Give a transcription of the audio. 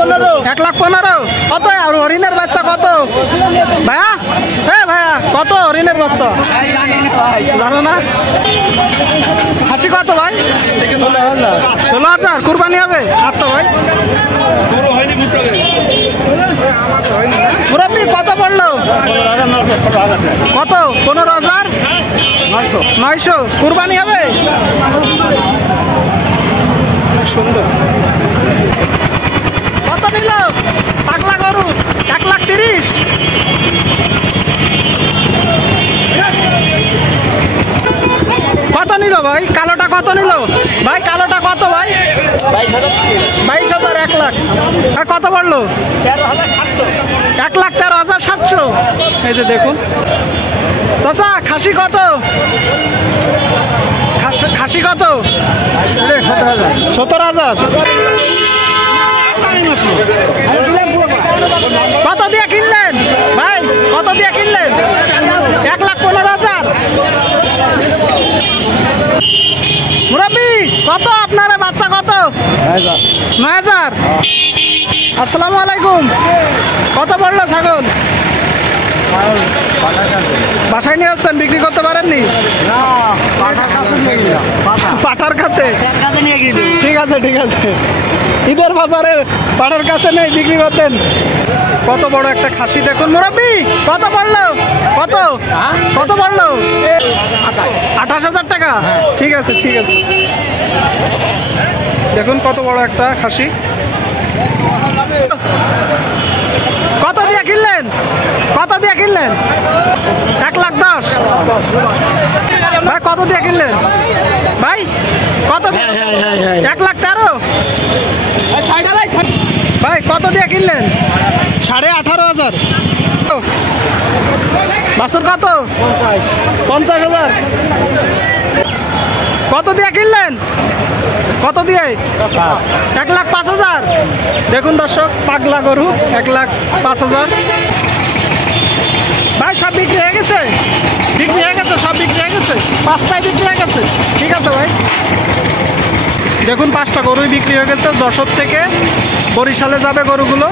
1,15,000 কত আর হরিণের বাচ্চা কত ভাইয়া? হ্যাঁ ভাইয়া কত হরিণের বাচ্চা জানো না? খাসি কত ভাই? 16,000 কুরবানি হবে? আচ্ছা ভাই মুরব্বী কত পড়লো? কত? 15,900 কুরবানি হবে? সুন্দর। কত নিল পাগলা গরু? 1,30,000। কত নিল ভাই? কালোটা কত নিল ভাই? কালোটা কত ভাই? 22,000 1 লাখ। কত পড়লো? 1,13,700। এই যে দেখুন চাচা খাসি কত? খাসি কত? 17,000। কত দিয়ে কিনলেন ভাই? কত দিয়ে কিনলেন? 1,15,000। মুরব্বী কত আপনার বাচ্চা কত? 9,000। আসসালামু আলাইকুম। কত পড়লো ছাগল? বাসায় নিয়ে আসছেন, বিক্রি করতে পারেননি? পাঠার কাছে? ঠিক আছে ঠিক আছে। ঈদের বাজারে পাঠার কাছে নেই, বিক্রি করতেন। কত বড় একটা খাসি দেখুন মুরব্বী। কত পড়লো? কত কত পড়লো? 28,000 টাকা। ঠিক আছে ঠিক আছে। দেখুন কত বড় একটা খাসি। কত দিয়ে কিনলেন? কত দিয়ে কিনলেন? 1,10,000 ভাই। কত দিয়ে কিনলেন ভাই? কত? 1,13,000 ভাই। কত দিয়ে কিনলেন? 18,500। বাছুর কত? 50,000। কত দিয়ে কিনলেন? কত দিয়ে? 1,05,000। দেখুন দর্শক পাগলা গরু 1,05,000 ভাই। সব বিক্রি হয়ে গেছে? বিক্রি হয়ে গেছে, সব বিক্রি হয়ে গেছে? 5টায় বিক্রি হয়ে গেছে? ঠিক আছে ভাই। দেখুন 5টা গরুই বিক্রি হয়ে গেছে। যশোর থেকে বরিশালে যাবে গরুগুলো।